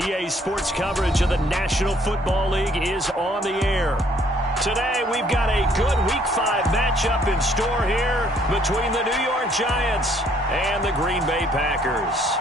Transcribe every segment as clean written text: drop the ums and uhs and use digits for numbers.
EA Sports coverage of the National Football League is on the air. Today, we've got a good Week 5 matchup in store here between the New York Giants and the Green Bay Packers.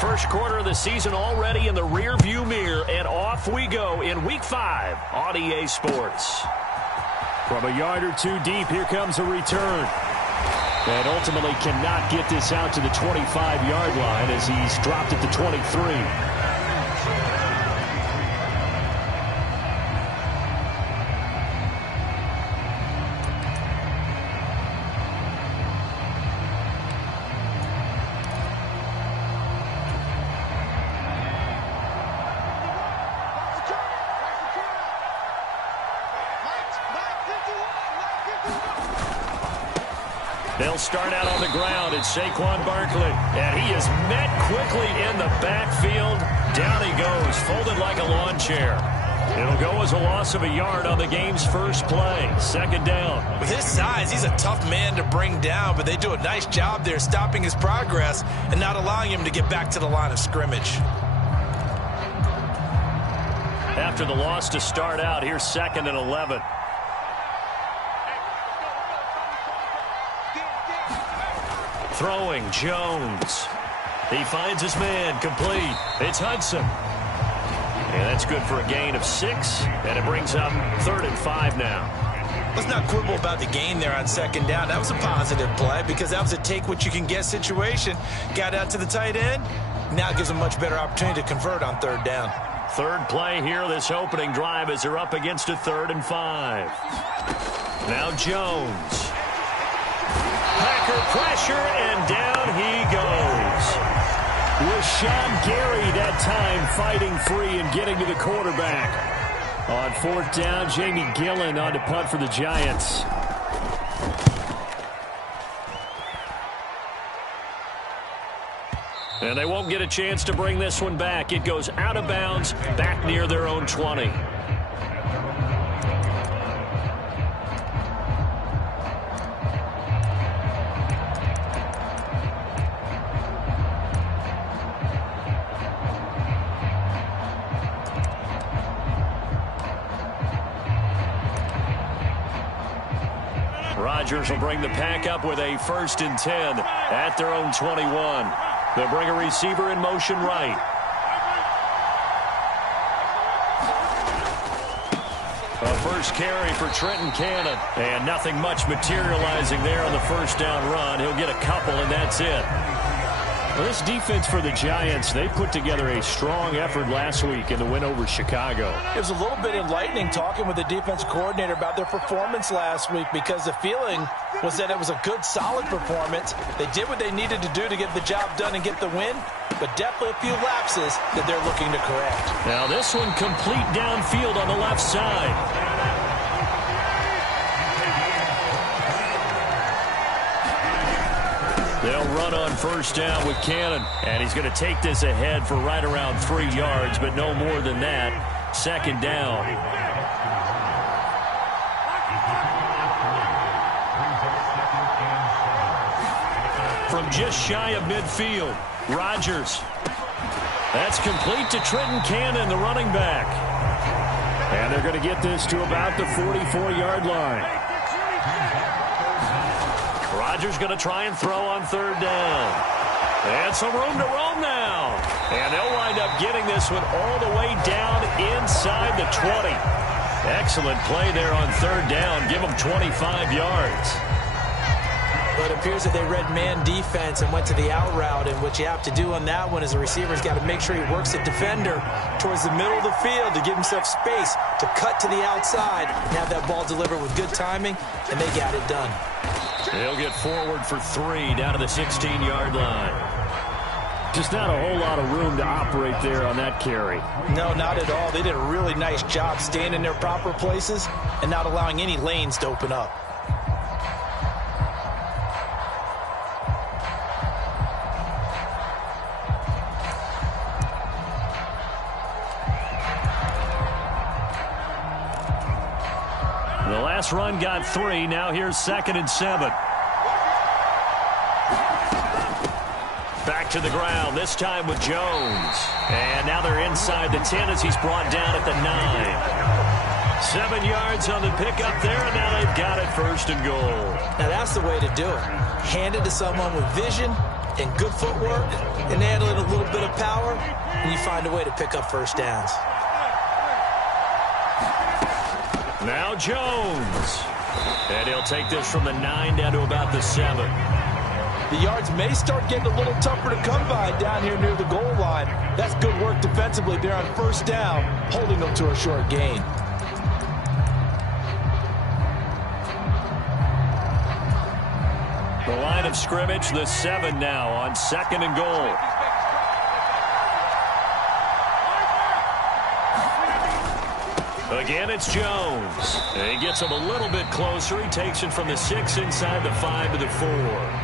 First quarter of the season already in the rear-view mirror, and off we go in Week 5 on EA Sports. From a yard or two deep, here comes a return. And ultimately cannot get this out to the 25-yard line as he's dropped it to 23. They'll start out on the ground. It's Saquon Barkley. And he is met quickly in the backfield. Down he goes, folded like a lawn chair. It'll go as a loss of a yard on the game's first play. Second down. With his size, he's a tough man to bring down, but they do a nice job there stopping his progress and not allowing him to get back to the line of scrimmage. After the loss to start out, here's 2nd and 11. Throwing, Jones. He finds his man, complete. It's Hudson. And that's good for a gain of 6, and it brings up 3rd and 5 now. Let's not quibble about the gain there on 2nd down. That was a positive play because that was a take-what-you-can-get situation. Got out to the tight end. Now it gives them a much better opportunity to convert on 3rd down. Third play here, this opening drive, as they're up against a 3rd and 5. Now Jones. Packer pressure, and down he goes. Rashawn Gary that time fighting free and getting to the quarterback. On 4th down, Jamie Gillen on to punt for the Giants. And they won't get a chance to bring this one back. It goes out of bounds, back near their own 20. Rodgers will bring the pack up with a 1st and 10 at their own 21. They'll bring a receiver in motion right. A first carry for Trenton Cannon. And nothing much materializing there on the 1st down run. He'll get a couple, and that's it. Well, this defense for the Giants, they put together a strong effort last week in the win over Chicago. It was a little bit enlightening talking with the defense coordinator about their performance last week because the feeling was that it was a good, solid performance. They did what they needed to do to get the job done and get the win, but definitely a few lapses that they're looking to correct. Now this one complete downfield on the left side. They'll run on 1st down with Cannon, and he's going to take this ahead for right around 3 yards, but no more than that. 2nd down. From just shy of midfield, Rodgers. That's complete to Trenton Cannon, the running back. And they're going to get this to about the 44-yard line. Rodgers going to try and throw on 3rd down. And some room to roam now. And they'll wind up getting this one all the way down inside the 20. Excellent play there on 3rd down. Give them 25 yards. But it appears that they read man defense and went to the out route. And what you have to do on that one is the receiver's got to make sure he works the defender towards the middle of the field to give himself space to cut to the outside and have that ball delivered with good timing, and they got it done. They'll get forward for 3 down to the 16-yard line. Just not a whole lot of room to operate there on that carry. No, not at all. They did a really nice job staying in their proper places and not allowing any lanes to open up. The last run got 3. Now here's 2nd and 7. Back to the ground, this time with Jones. And now they're inside the 10 as he's brought down at the 9. 7 yards on the pickup there, and now they've got it 1st and goal. Now that's the way to do it. Hand it to someone with vision and good footwork, and add a little bit of power, and you find a way to pick up 1st downs. Now Jones. And he'll take this from the 9 down to about the 7. The yards may start getting a little tougher to come by down here near the goal line. That's good work defensively there on 1st down, holding them to a short gain. The line of scrimmage, the 7 now on 2nd and goal. Again, it's Jones. He gets him a little bit closer. He takes it from the 6 inside the 5 to the 4.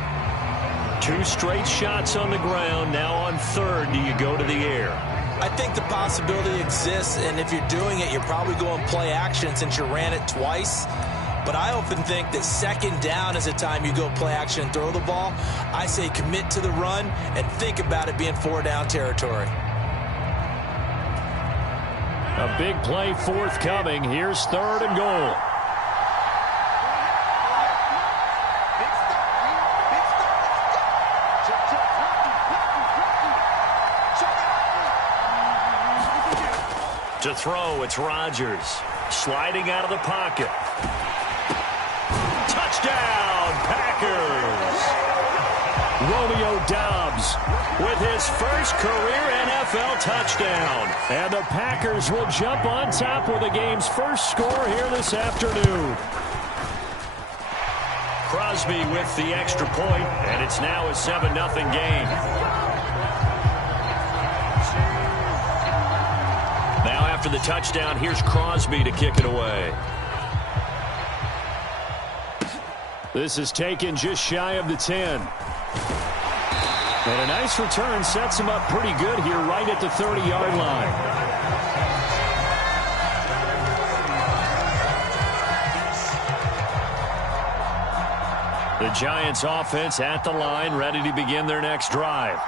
2 straight shots on the ground. Now on 3rd, do you go to the air? I think the possibility exists, and if you're doing it, you're probably going play action since you ran it twice. But I often think that 2nd down is the time you go play action and throw the ball. I say commit to the run and think about it being 4-down territory. A big play forthcoming. Here's 3rd and goal. To throw, it's Rodgers. Sliding out of the pocket. Touchdown, Packers! Romeo Doubs With his first career NFL touchdown. And the Packers will jump on top with the game's first score here this afternoon. Crosby with the extra point, and it's now a 7-0 game. Now after the touchdown, here's Crosby to kick it away. This is taken just shy of the 10. And a nice return sets him up pretty good here right at the 30-yard line. The Giants offense at the line, ready to begin their next drive.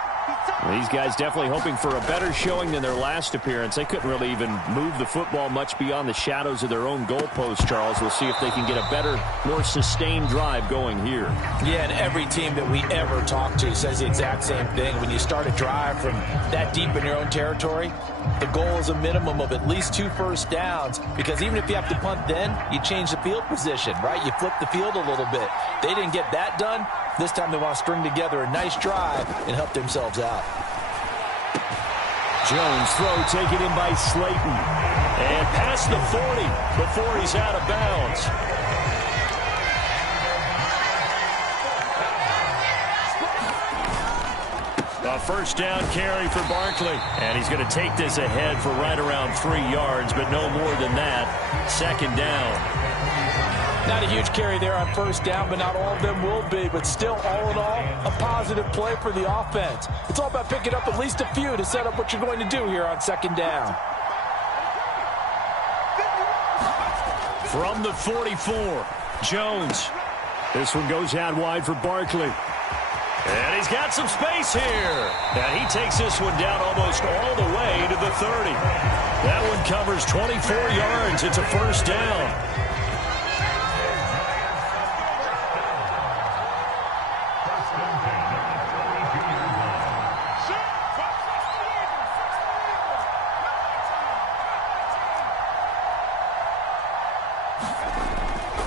These guys definitely hoping for a better showing than their last appearance. They couldn't really even move the football much beyond the shadows of their own goalpost, Charles. We'll see if they can get a better, more sustained drive going here. Yeah, and every team that we ever talk to says the exact same thing. When you start a drive from that deep in your own territory, the goal is a minimum of at least 2 first downs, because even if you have to punt then, you change the field position, right? You flip the field a little bit. They didn't get that done. This time they want to string together a nice drive and help themselves out. Jones throw taken in by Slayton. And past the 40 before he's out of bounds. A first down carry for Barkley. And he's going to take this ahead for right around 3 yards, but no more than that. 2nd down. Not a huge carry there on first down, but not all of them will be. But still, all in all, a positive play for the offense. It's all about picking up at least a few to set up what you're going to do here on 2nd down. From the 44, Jones. This one goes out wide for Barkley. And he's got some space here. And he takes this one down almost all the way to the 30. That one covers 24 yards. It's a first down.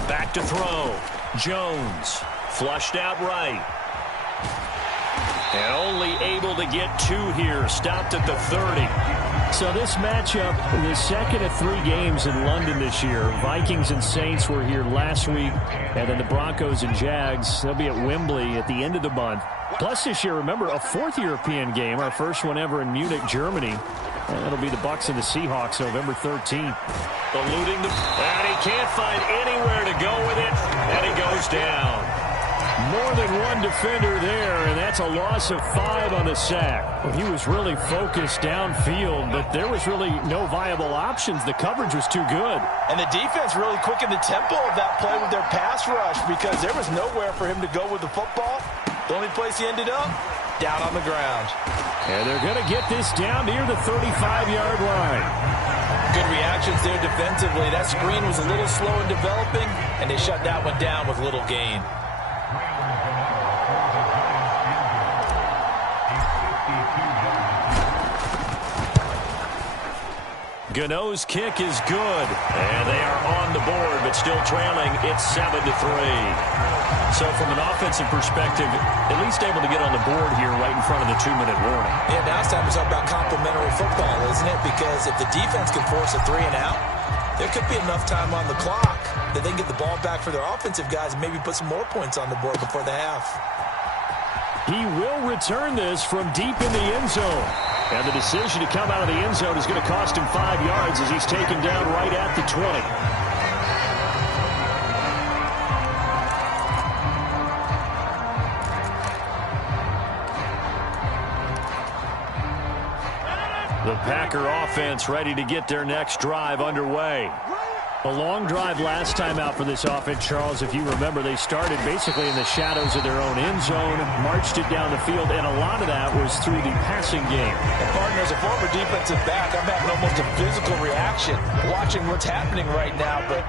Back to throw. Jones flushed out right. And only able to get 2 here. Stopped at the 30. So this matchup, the second of 3 games in London this year. Vikings and Saints were here last week, and then the Broncos and Jags, they'll be at Wembley at the end of the month. Plus this year, remember, a 4th European game, our first one ever in Munich, Germany. And that'll be the Bucs and the Seahawks November 13th. Eluding and he can't find anywhere to go with it, and he goes down. More than one defender there, and that's a loss of 5 on the sack. Well, he was really focused downfield, but there was really no viable options. The coverage was too good. And the defense really quickened the tempo of that play with their pass rush because there was nowhere for him to go with the football. The only place he ended up, down on the ground. And they're going to get this down near the 35-yard line. Good reactions there defensively. That screen was a little slow in developing, and they shut that one down with little gain. Gano's kick is good, and they are on the board, but still trailing. It's 7-3. So from an offensive perspective, at least able to get on the board here right in front of the 2-minute warning. Yeah, now it's time to talk about complementary football, isn't it? Because if the defense can force a 3 and out, there could be enough time on the clock that they can get the ball back for their offensive guys and maybe put some more points on the board before the half. He will return this from deep in the end zone. And the decision to come out of the end zone is going to cost him 5 yards as he's taken down right at the 20. The Packer offense ready to get their next drive underway. A long drive last time out for this offense, Charles. If you remember, they started basically in the shadows of their own end zone, marched it down the field, and a lot of that was through the passing game. And partner, as a former defensive back, I'm having almost a physical reaction watching what's happening right now. But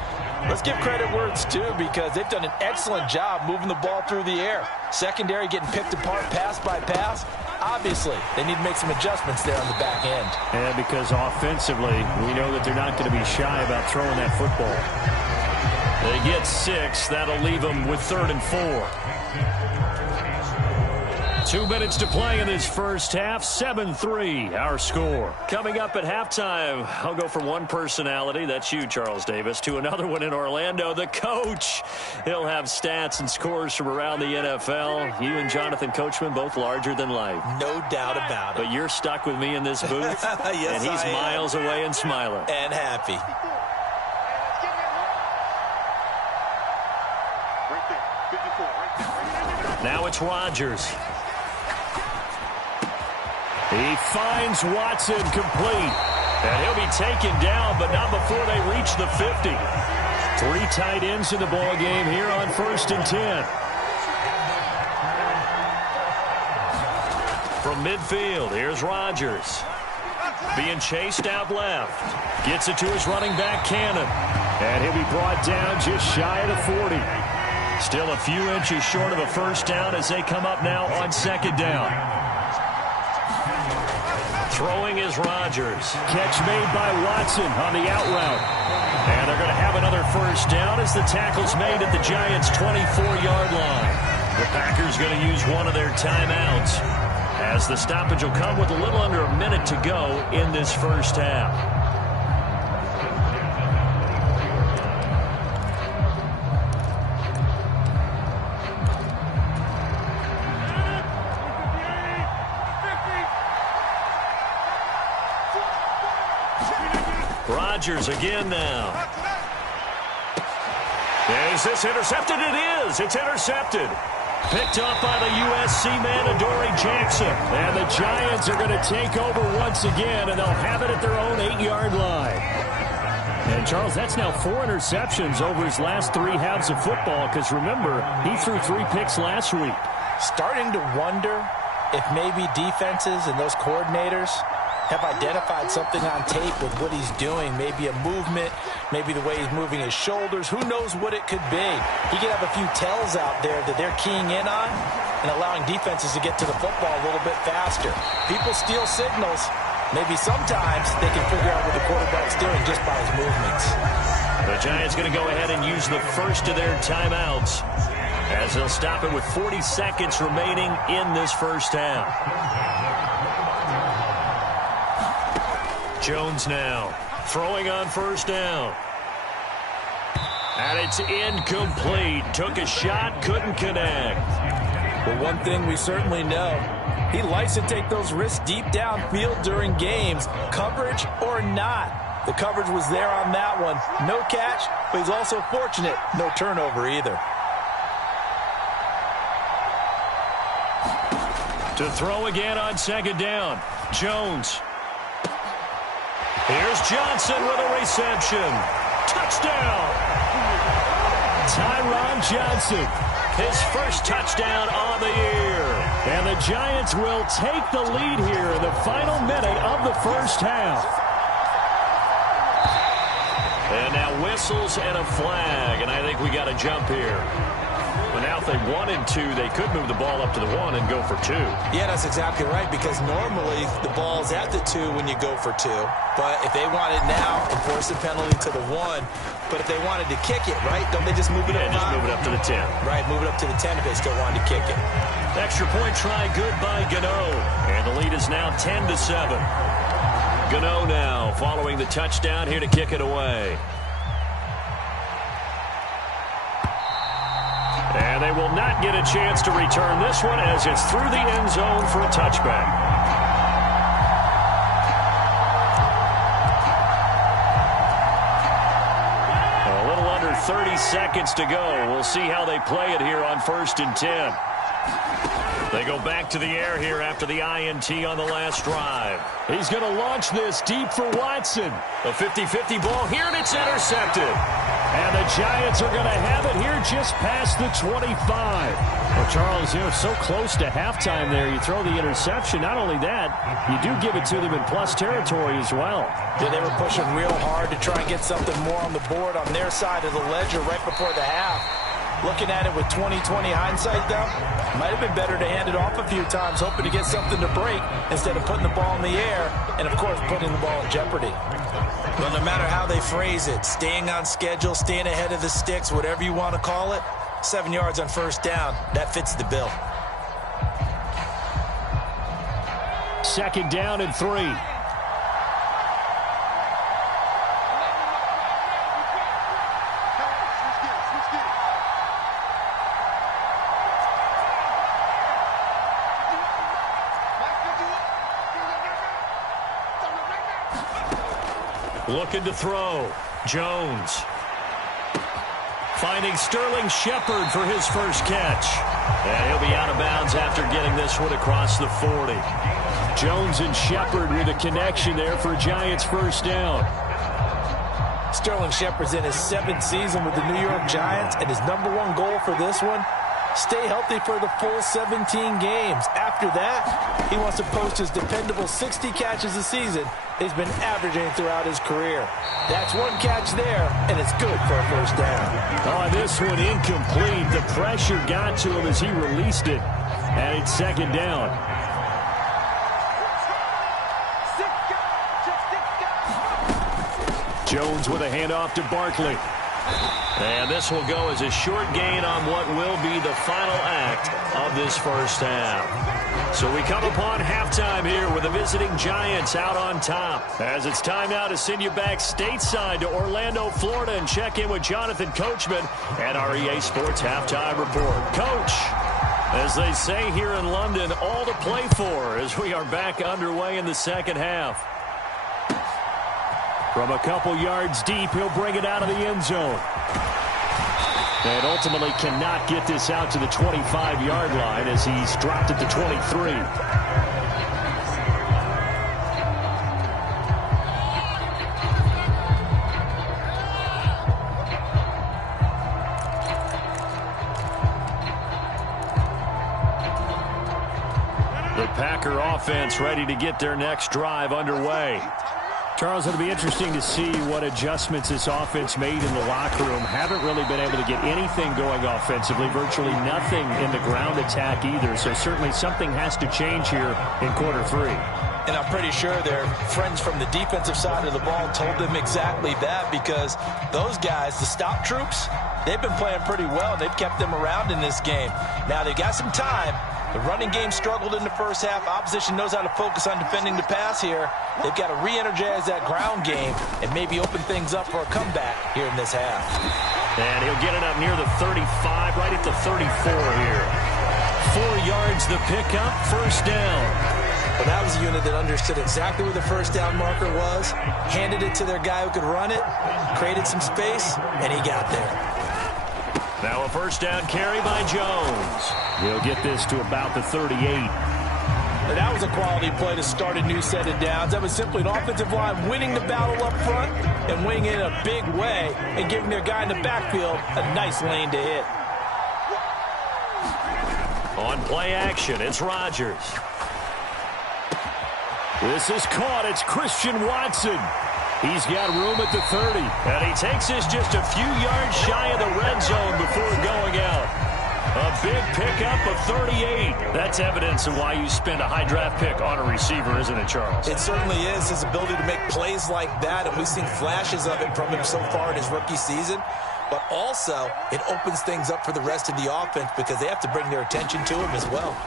let's give credit where it's due because they've done an excellent job moving the ball through the air. Secondary getting picked apart pass by pass. Obviously, they need to make some adjustments there on the back end. And because offensively, we know that they're not going to be shy about throwing that football. They get 6. That'll leave them with 3rd and 4. 2 minutes to play in this first half. 7-3, our score. Coming up at halftime, I'll go from one personality, that's you, Charles Davis, to another one in Orlando, the coach. He'll have stats and scores from around the NFL. You and Jonathan Coachman, both larger than life. No doubt about it. But you're stuck with me in this booth, yes, and he's miles away and smiling. And happy. Now it's Rodgers. He finds Watson complete. And he'll be taken down, but not before they reach the 50. 3 tight ends in the ball game here on 1st and 10. From midfield, here's Rodgers. Being chased out left. Gets it to his running back, Cannon. And he'll be brought down just shy of the 40. Still a few inches short of a first down as they come up now on 2nd down. Throwing is Rodgers. Catch made by Watson on the out route. And they're going to have another first down as the tackle's made at the Giants' 24-yard line. The Packers going to use one of their timeouts as the stoppage will come with a little under a minute to go in this first half. Rodgers again now. Is this intercepted? It is. It's intercepted. Picked up by the USC man, Adoree Jackson. And the Giants are going to take over once again, and they'll have it at their own 8-yard line. And, Charles, that's now 4 interceptions over his last 3 halves of football, because, remember, he threw 3 picks last week. Starting to wonder if maybe defenses and those coordinators have identified something on tape with what he's doing. Maybe a movement, maybe the way he's moving his shoulders. Who knows what it could be? He could have a few tells out there that they're keying in on and allowing defenses to get to the football a little bit faster. People steal signals. Maybe sometimes they can figure out what the quarterback's doing just by his movements. The Giants going to go ahead and use the first of their timeouts as they'll stop it with 40 seconds remaining in this first half. Jones now throwing on first down. And it's incomplete. Took a shot, couldn't connect. Well, one thing we certainly know, he likes to take those risks deep downfield during games, coverage or not. The coverage was there on that one. No catch, but he's also fortunate. No turnover either. To throw again on second down. Jones. Here's Johnson with a reception. Touchdown. Tyron Johnson, his first touchdown on the year. And the Giants will take the lead here in the final minute of the first half. And now whistles and a flag, and I think we got a jump here. But now if they wanted to, they could move the ball up to the 1 and go for 2. Yeah, that's exactly right, because normally the ball's at the 2 when you go for 2. But if they want it now, enforce the penalty to the 1. But if they wanted to kick it, right, don't they just move it up? Yeah, just move it up to the 10. Right, move it up to the 10 if they still wanted to kick it. Extra point try good by Gano. And the lead is now 10-7. Gano now following the touchdown here to kick it away. And they will not get a chance to return this one as it's through the end zone for a touchback. A little under 30 seconds to go. We'll see how they play it here on 1st and 10. They go back to the air here after the INT on the last drive. He's going to launch this deep for Watson. A 50-50 ball here, and it's intercepted. And the Giants are going to have it here just past the 25. Well, Charles, so close to halftime there. You throw the interception. Not only that, you do give it to them in plus territory as well. Yeah, they were pushing real hard to try and get something more on the board on their side of the ledger right before the half. Looking at it with 20/20 hindsight, though, might have been better to hand it off a few times, hoping to get something to break instead of putting the ball in the air and, of course, putting the ball in jeopardy. But no matter how they phrase it, staying on schedule, staying ahead of the sticks, whatever you want to call it, 7 yards on first down, that fits the bill. 2nd down and 3. Looking to throw. Jones. Finding Sterling Shepard for his first catch. And he'll be out of bounds after getting this one across the 40. Jones and Shepard with a connection there for Giants first down. Sterling Shepard's in his 7th season with the New York Giants, and his #1 goal for this one, stay healthy for the full 17 games. After that, he wants to post his dependable 60 catches a season he's been averaging throughout his career. That's 1 catch there, and it's good for a first down. Oh, this one incomplete. The pressure got to him as he released it, and it's 2nd down. Jones with a handoff to Barkley. And this will go as a short gain on what will be the final act of this first half. So we come upon halftime here with the visiting Giants out on top. As it's time now to send you back stateside to Orlando, Florida, and check in with Jonathan Coachman and our EA Sports Halftime Report. Coach, as they say here in London, all to play for as we are back underway in the second half. From a couple yards deep, he'll bring it out of the end zone. And ultimately cannot get this out to the 25-yard line as he's dropped it to 23. The Packer offense ready to get their next drive underway. Charles, it'll be interesting to see what adjustments this offense made in the locker room. Haven't really been able to get anything going offensively, virtually nothing in the ground attack either. So certainly something has to change here in quarter 3. And I'm pretty sure their friends from the defensive side of the ball told them exactly that, because those guys, the stop troops, they've been playing pretty well. They've kept them around in this game. Now, they got some time. The running game struggled in the first half. Opposition knows how to focus on defending the pass here. They've got to re-energize that ground game and maybe open things up for a comeback here in this half. And he'll get it up near the 35, right at the 34 here. 4 yards the pickup, first down. Well, that was a unit that understood exactly where the first down marker was, handed it to their guy who could run it, created some space, and he got there. Now a first down carry by Jones. He'll get this to about the 38. And that was a quality play to start a new set of downs. That was simply an offensive line winning the battle up front and winning it in a big way and giving their guy in the backfield a nice lane to hit. On play action, it's Rodgers. This is caught. It's Christian Watson. He's got room at the 30. And he takes this just a few yards shy of the red zone before going out. A big pickup of 38. That's evidence of why you spend a high draft pick on a receiver, isn't it, Charles? It certainly is. His ability to make plays like that, and we've seen flashes of it from him so far in his rookie season. But also, it opens things up for the rest of the offense because they have to bring their attention to him as well.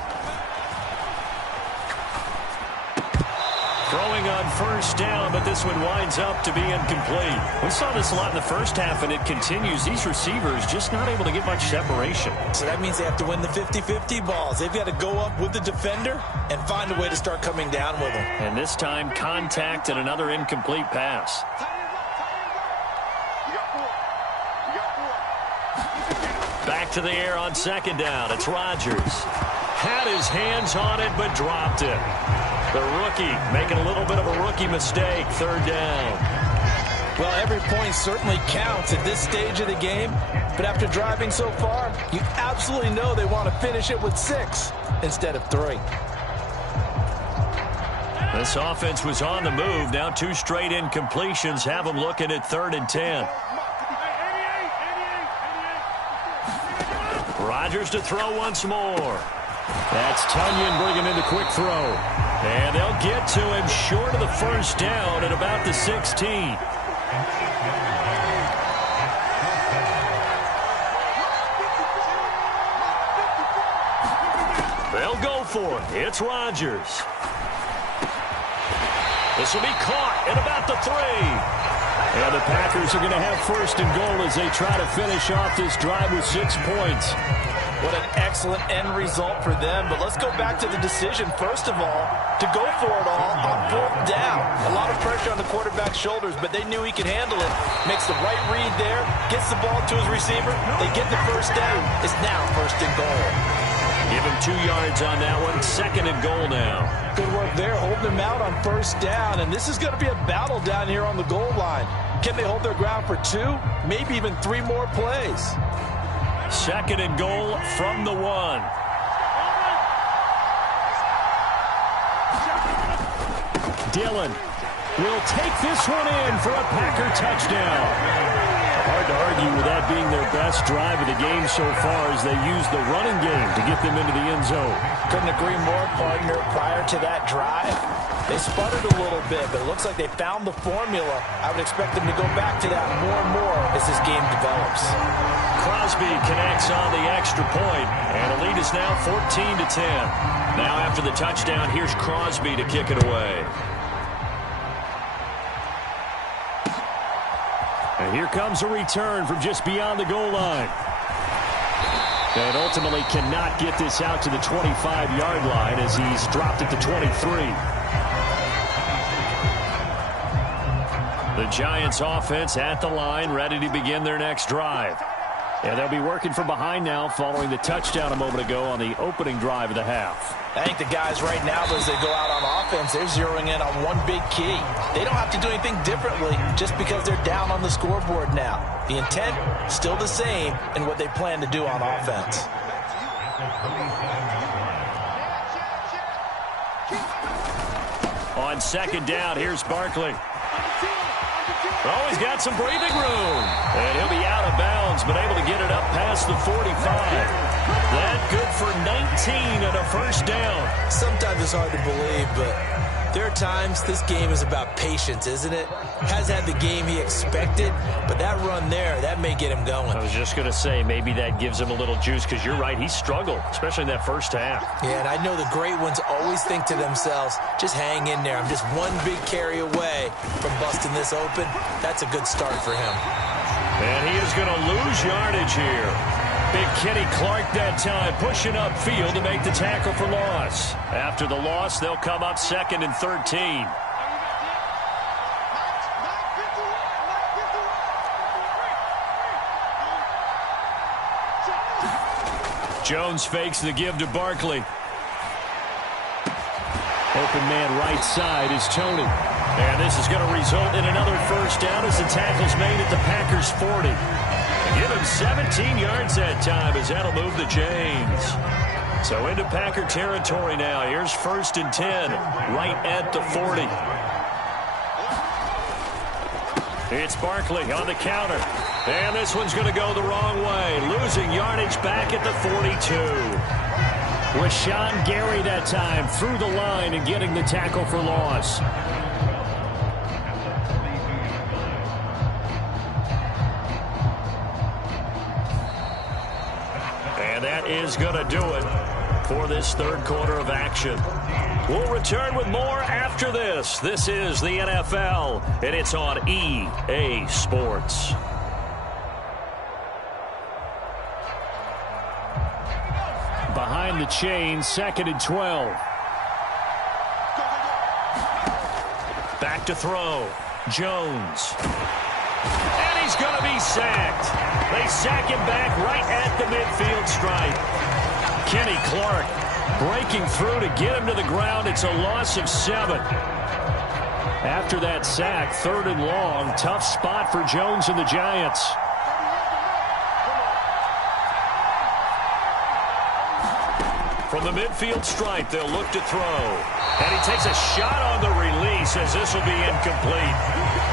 Throwing on first down, but this one winds up to be incomplete. We saw this a lot in the first half, and it continues. These receivers just not able to get much separation. So that means they have to win the 50-50 balls. They've got to go up with the defender and find a way to start coming down with them. And this time, contact and another incomplete pass. Back to the air on second down. It's Rodgers. Had his hands on it, but dropped it. The rookie making a little bit of a rookie mistake, third down. Well, every point certainly counts at this stage of the game, but after driving so far, you absolutely know they want to finish it with 6 instead of 3. This offense was on the move. Now 2 straight incompletions have them looking at 3rd and 10. Rodgers to throw once more. That's Tunyon bringing in the quick throw. And they'll get to him short of the first down at about the 16. They'll go for it. It's Rodgers. This will be caught at about the 3. And the Packers are going to have first and goal as they try to finish off this drive with 6 points. What an excellent end result for them. But let's go back to the decision, first of all, to go for it all on 4th down. A lot of pressure on the quarterback's shoulders, but they knew he could handle it. Makes the right read there, gets the ball to his receiver. They get the first down. It's now 1st and goal. Give him 2 yards on that one. 2nd and goal now. Good work there, holding him out on 1st down. And this is going to be a battle down here on the goal line. Can they hold their ground for 2, maybe even 3 more plays? 2nd and goal from the 1. Dillon will take this one in for a Packer touchdown. Hard to argue with that being their best drive of the game so far as they use the running game to get them into the end zone. Couldn't agree more, partner. Prior to that drive, they sputtered a little bit, but it looks like they found the formula. I would expect them to go back to that more and more as this game develops. Crosby connects on the extra point, and the lead is now 14-10. Now after the touchdown, here's Crosby to kick it away. And here comes a return from just beyond the goal line. And ultimately cannot get this out to the 25-yard line as he's dropped it to 23. The Giants offense at the line, ready to begin their next drive. And they'll be working from behind now following the touchdown a moment ago on the opening drive of the half. I think the guys right now, as they go out on offense, they're zeroing in on one big key. They don't have to do anything differently just because they're down on the scoreboard now. The intent, still the same in what they plan to do on offense. On 2nd down, here's Barkley. Oh, he's got some breathing room. And he'll be out of bounds, but able to get it up past the 45. That good for 19 and a first down. Sometimes it's hard to believe, but There are times this game is about patience, isn't it? Has had the game he expected, but that run there, that may get him going. I was just going to say, maybe that gives him a little juice, because you're right, he struggled, especially in that first half. Yeah, and I know the great ones always think to themselves, just hang in there. I'm just one big carry away from busting this open. That's a good start for him. And he is going to lose yardage here. Big Kenny Clark that time pushing upfield to make the tackle for loss. After the loss, they'll come up 2nd and 13. Jones fakes the give to Barkley. Open man right side is Tony. And this is going to result in another first down as the tackle's made at the Packers' 40. Give him 17 yards that time as that'll move the chains. So into Packer territory now. Here's 1st and 10 right at the 40. It's Barkley on the counter. And this one's going to go the wrong way. Losing yardage back at the 42. Rashawn Gary that time through the line and getting the tackle for loss. And that is going to do it for this third quarter of action. We'll return with more after this. This is the NFL, and it's on EA Sports. Behind the chain, 2nd and 12. Back to throw. Jones. And he's going to be sacked. They sack him back right at the midfield stripe. Kenny Clark breaking through to get him to the ground. It's a loss of 7. After that sack, 3rd and long. Tough spot for Jones and the Giants. From the midfield stripe, they'll look to throw. And he takes a shot on the release as this will be incomplete.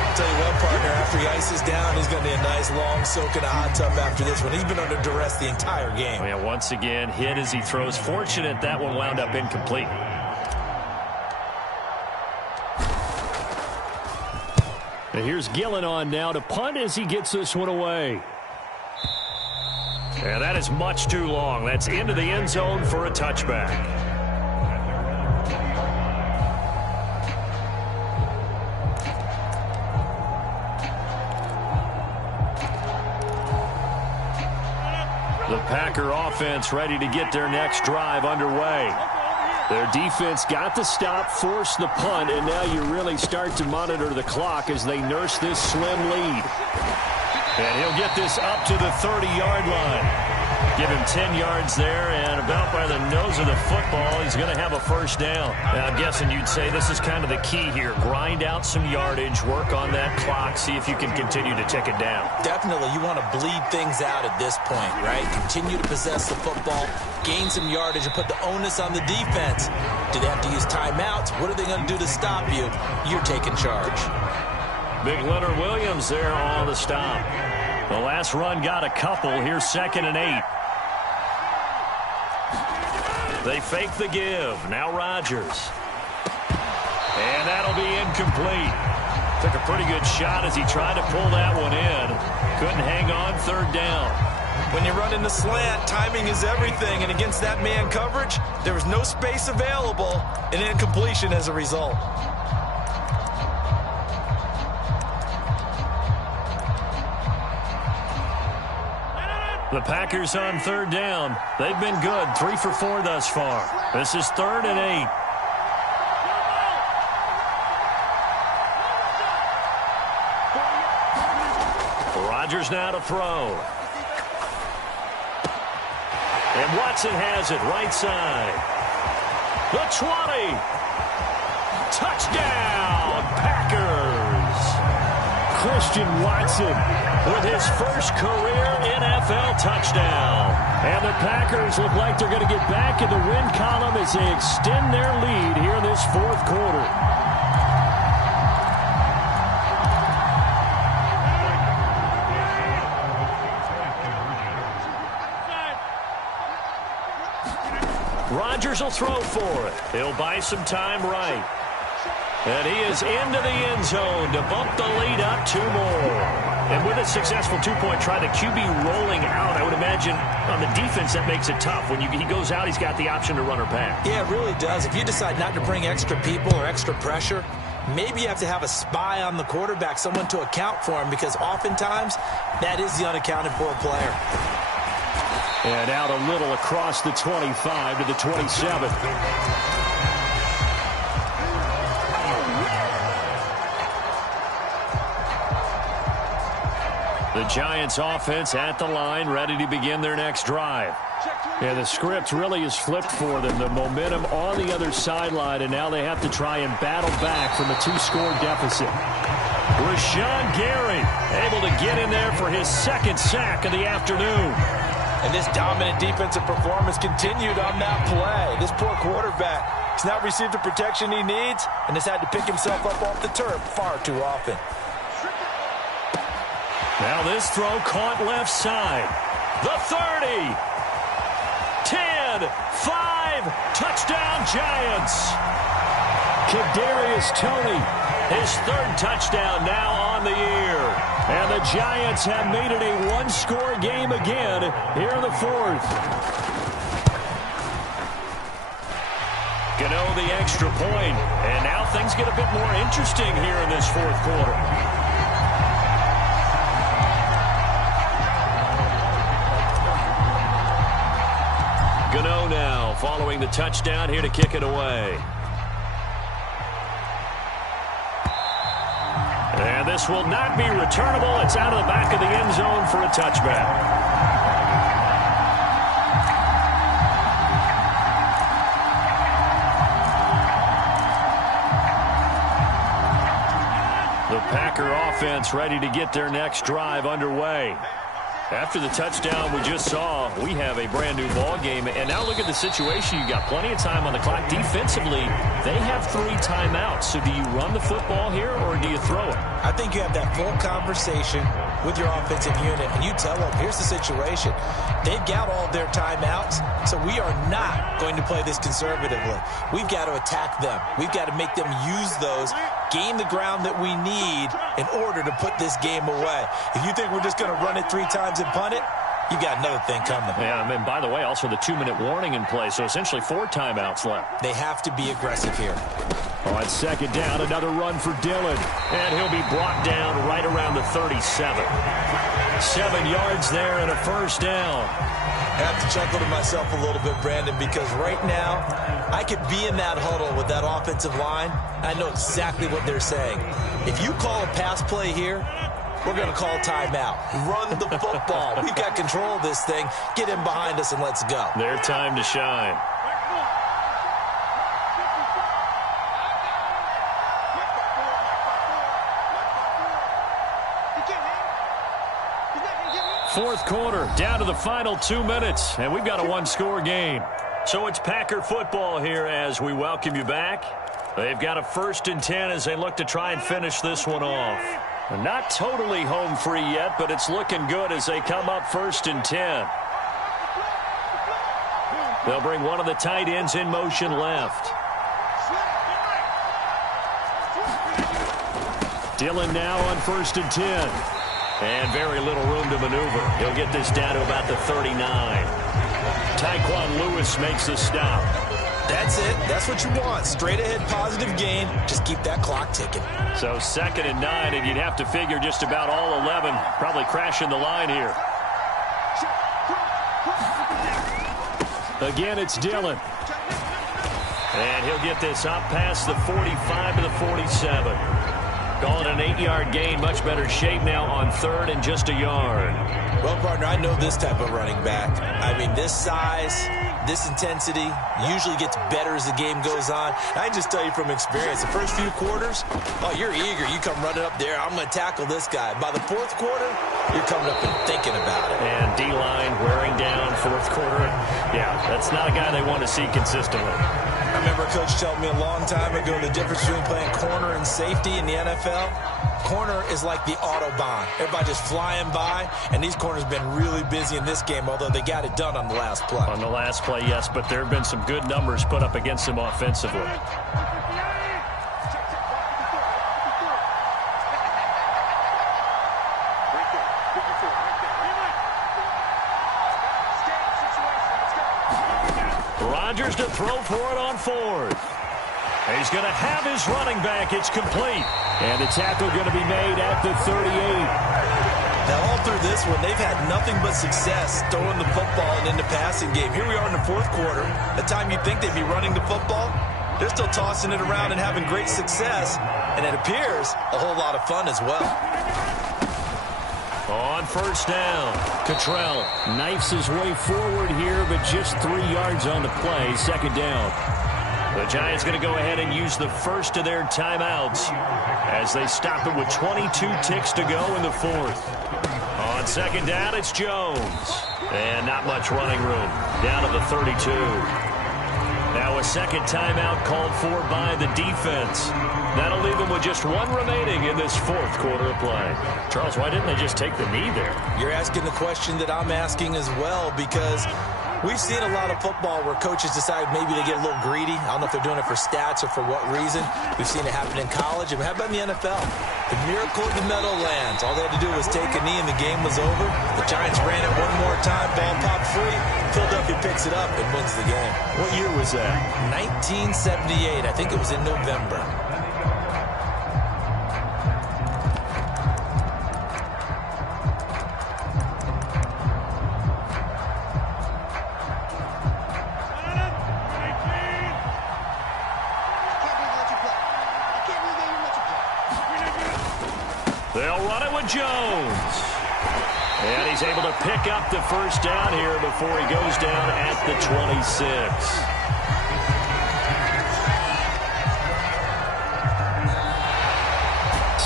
I'll tell you what, partner, after he ices down, he's going to be a nice long soak in a hot tub after this one. He's been under duress the entire game. Yeah, once again, hit as he throws. Fortunate that one wound up incomplete. And here's Gillen on now to punt as he gets this one away. And that is much too long. That's into the end zone for a touchback. The Packer offense ready to get their next drive underway. Their defense got the stop, forced the punt, and now you really start to monitor the clock as they nurse this slim lead. And he'll get this up to the 30-yard line. Give him 10 yards there, and about by the nose of the football, he's going to have a first down. Now, I'm guessing you'd say this is kind of the key here. Grind out some yardage, work on that clock, see if you can continue to tick it down. Definitely, you want to bleed things out at this point, right? Continue to possess the football, gain some yardage, and put the onus on the defense. Do they have to use timeouts? What are they going to do to stop you? You're taking charge. Big Leonard Williams there on the stop. The last run got a couple. Here's 2nd and 8. They fake the give. Now Rodgers. And that'll be incomplete. Took a pretty good shot as he tried to pull that one in. Couldn't hang on 3rd down. When you run in the slant, timing is everything. And against that man coverage, there was no space available. An incompletion as a result. The Packers on 3rd down. They've been good. 3 for 4 thus far. This is 3rd and 8. Rodgers now to throw. And Watson has it right side. The 20. Touchdown, Packers. Christian Watson with his first career NFL touchdown. And the Packers look like they're going to get back in the win column as they extend their lead here in this 4th quarter. Rodgers will throw for it. He'll buy some time right. And he is into the end zone to bump the lead up 2 more. And with a successful two-point try, the QB rolling out, I would imagine on the defense that makes it tough. When he goes out, he's got the option to run or pass. Yeah, it really does. If you decide not to bring extra people or extra pressure, maybe you have to have a spy on the quarterback, someone to account for him, because oftentimes that is the unaccounted for player. And out a little across the 25 to the 27. The Giants offense at the line, ready to begin their next drive. Yeah, the script really is flipped for them. The momentum on the other sideline, and now they have to try and battle back from a 2-score deficit. Rashawn Gary able to get in there for his second sack of the afternoon. And this dominant defensive performance continued on that play. This poor quarterback has not received the protection he needs and has had to pick himself up off the turf far too often. Now this throw caught left side. The 30. 10. 5. Touchdown Giants. Kadarius Toney, his 3rd touchdown now on the year. And the Giants have made it a 1-score game again here in the 4th. Gano the extra point. And now things get a bit more interesting here in this 4th quarter. Gano now following the touchdown here to kick it away. And this will not be returnable. It's out of the back of the end zone for a touchback. The Packer offense ready to get their next drive underway. After the touchdown we just saw, we have a brand-new ball game. And now look at the situation. You got plenty of time on the clock. Defensively, they have 3 timeouts. So do you run the football here or do you throw it? I think you have that full conversation with your offensive unit, and you tell them, here's the situation. They've got all their timeouts, so we are not going to play this conservatively. We've got to attack them. We've got to make them use those, gain the ground that we need in order to put this game away. If you think we're just going to run it 3 times and punt it, you got another thing coming. Yeah, and by the way, also the 2-minute warning in play, so essentially 4 timeouts left. They have to be aggressive here. On 2nd down, another run for Dillon. And he'll be brought down right around the 37. 7 yards there and a 1st down. I have to chuckle to myself a little bit, Brandon, because right now I could be in that huddle with that offensive line. I know exactly what they're saying. If you call a pass play here, we're going to call timeout. Run the football. We've got control of this thing. Get in behind us and let's go. Their time to shine. Fourth quarter, down to the final 2 minutes, and we've got a 1-score game. So it's Packer football here as we welcome you back. They've got a 1st and 10 as they look to try and finish this one off. Not totally home free yet, but it's looking good as they come up 1st and 10. They'll bring one of the tight ends in motion left. Dillon now on 1st and 10. And very little room to maneuver. He'll get this down to about the 39. Tyquan Lewis makes the stop. That's it. That's what you want. Straight ahead positive gain. Just keep that clock ticking. So 2nd and 9, and you'd have to figure just about all 11 probably crashing the line here. Again, it's Dillon. And he'll get this up past the 45 to the 47. Call it an 8-yard gain. Much better shape now on 3rd and just a yard. Well, partner, I know this type of running back. I mean, this size, this intensity usually gets better as the game goes on. I can just tell you from experience, the first few quarters, oh, you're eager. You come running up there. I'm going to tackle this guy. By the 4th quarter, you're coming up and thinking about it. And D-line wearing down 4th quarter. Yeah, that's not a guy they want to see consistently. I remember a coach telling me a long time ago the difference between playing corner and safety in the NFL. Corner is like the Autobahn. Everybody just flying by, and these corners have been really busy in this game, although they got it done on the last play. On the last play, yes, but there have been some good numbers put up against them offensively. Rodgers to throw for it on fourth. He's going to have his running back. It's complete. And the tackle going to be made at the 38. Now, all through this one, they've had nothing but success throwing the football and in the passing game. Here we are in the fourth quarter. The time you think they'd be running the football, they're still tossing it around and having great success. And it appears a whole lot of fun as well. On first down, Cottrell knifes his way forward here, but just 3 yards on the play. Second down. The Giants going to go ahead and use the first of their timeouts as they stop it with 22 ticks to go in the fourth. On second down, it's Jones. And not much running room. Down to the 32. Now a second timeout called for by the defense. That'll leave them with just one remaining in this fourth quarter of play. Charles, why didn't they just take the knee there? You're asking the question that I'm asking as well, because we've seen a lot of football where coaches decide maybe they get a little greedy. I don't know if they're doing it for stats or for what reason. We've seen it happen in college. And how about in the NFL? The miracle of the Meadowlands. All they had to do was take a knee and the game was over. The Giants ran it one more time. Ball popped free. Philadelphia picks it up and wins the game. What year was that? 1978. I think it was in November. They'll run it with Jones. And he's able to pick up the first down here before he goes down at the 26.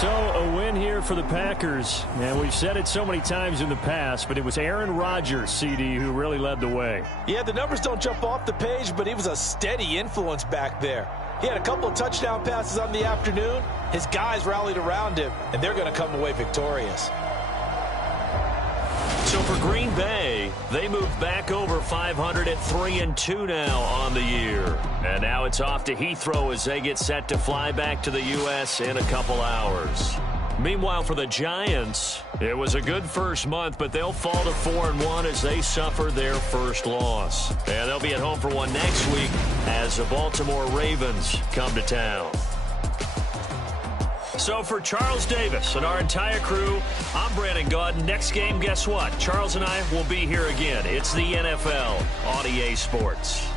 So a win here for the Packers. And we've said it so many times in the past, but it was Aaron Rodgers, CD, who really led the way. Yeah, the numbers don't jump off the page, but he was a steady influence back there. He had a couple of touchdown passes on the afternoon. His guys rallied around him, and they're going to come away victorious. So for Green Bay, they move back over 500 at 3-2 now on the year. And now it's off to Heathrow as they get set to fly back to the U.S. in a couple hours. Meanwhile, for the Giants, it was a good first month, but they'll fall to 4-1 as they suffer their first loss. And they'll be at home for one next week as the Baltimore Ravens come to town. So for Charles Davis and our entire crew, I'm Brandon Gaudin. Next game, guess what? Charles and I will be here again. It's the NFL on EA Sports.